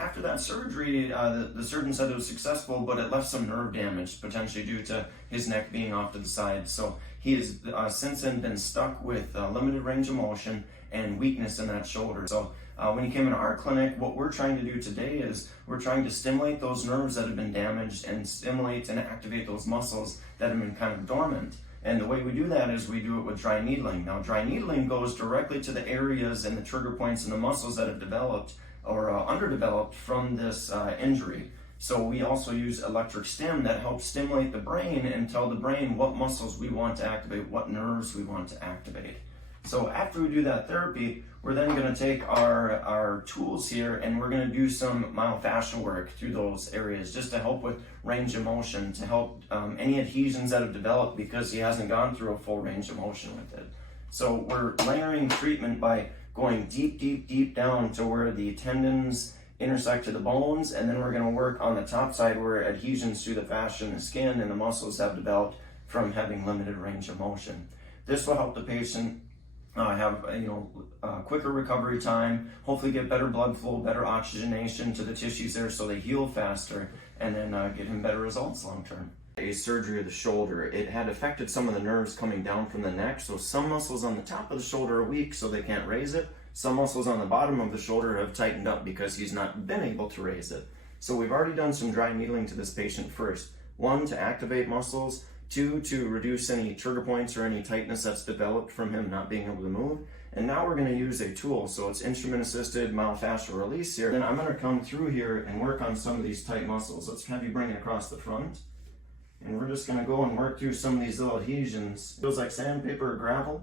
After that surgery, the surgeon said it was successful, but it left some nerve damage, potentially due to his neck being off to the side. So he has since then been stuck with limited range of motion and weakness in that shoulder. So when he came into our clinic, what we're trying to do today is we're trying to stimulate those nerves that have been damaged and stimulate and activate those muscles that have been kind of dormant. And the way we do that is we do it with dry needling. Now, dry needling goes directly to the areas and the trigger points in the muscles that have developed or underdeveloped from this injury. So we also use electric stim that helps stimulate the brain and tell the brain what muscles we want to activate, what nerves we want to activate. So after we do that therapy, we're then going to take our tools here and we're going to do some myofascial work through those areas just to help with range of motion, to help any adhesions that have developed because he hasn't gone through a full range of motion with it. So we're layering treatment by going deep, deep, deep down to where the tendons intersect to the bones, and then we're going to work on the top side where adhesions through the fascia and the skin and the muscles have developed from having limited range of motion. This will help the patient have quicker recovery time, hopefully get better blood flow, better oxygenation to the tissues there so they heal faster, and then get him better results long term. A surgery of the shoulder, it had affected some of the nerves coming down from the neck, so some muscles on the top of the shoulder are weak so they can't raise it. Some muscles on the bottom of the shoulder have tightened up because he's not been able to raise it. So we've already done some dry needling to this patient first. 1, to activate muscles. 2, to reduce any trigger points or any tightness that's developed from him not being able to move. And now we're going to use a tool, so it's instrument-assisted myofascial release here. Then I'm going to come through here and work on some of these tight muscles. Let's have you bring it across the front. And we're just going to go and work through some of these little adhesions. It feels like sandpaper or gravel.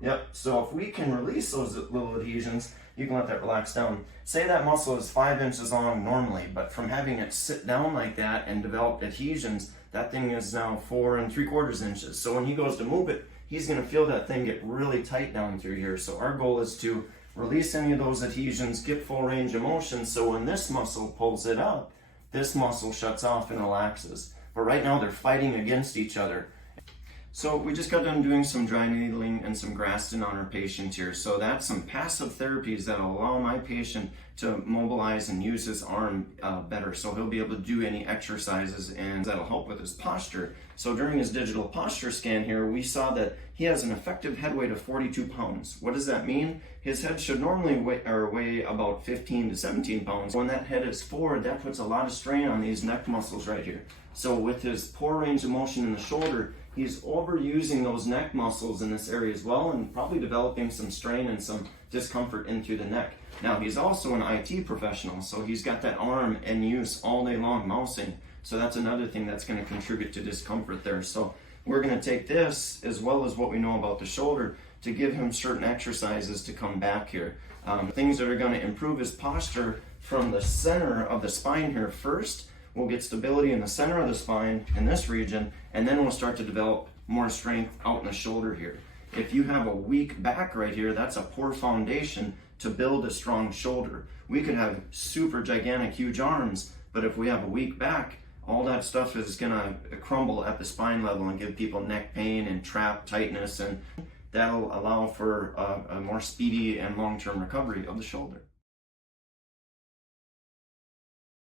Yep, so if we can release those little adhesions, you can let that relax down. Say that muscle is 5 inches long normally, but from having it sit down like that and develop adhesions, that thing is now 4 3/4 inches. So when he goes to move it, he's going to feel that thing get really tight down through here. So our goal is to release any of those adhesions, get full range of motion, so when this muscle pulls it up, this muscle shuts off and relaxes. But right now they're fighting against each other. So we just got done doing some dry needling and some Graston on our patient here. So that's some passive therapies that will allow my patient to mobilize and use his arm better. So he'll be able to do any exercises, and that'll help with his posture. So during his digital posture scan here, we saw that he has an effective head weight of 42 pounds. What does that mean? His head should normally weigh about 15 to 17 pounds. When that head is forward, that puts a lot of strain on these neck muscles right here. So with his poor range of motion in the shoulder, he's overusing those neck muscles in this area as well, and probably developing some strain and some discomfort into the neck. Now, he's also an IT professional, so he's got that arm in use all day long mousing. So that's another thing that's going to contribute to discomfort there. So we're going to take this, as well as what we know about the shoulder, to give him certain exercises to come back here. Things that are going to improve his posture from the center of the spine here first. We'll get stability in the center of the spine in this region, and then we'll start to develop more strength out in the shoulder here. If you have a weak back right here, that's a poor foundation to build a strong shoulder. We could have super gigantic, huge arms, but if we have a weak back, all that stuff is gonna crumble at the spine level and give people neck pain and trap tightness, and that'll allow for a more speedy and long-term recovery of the shoulder.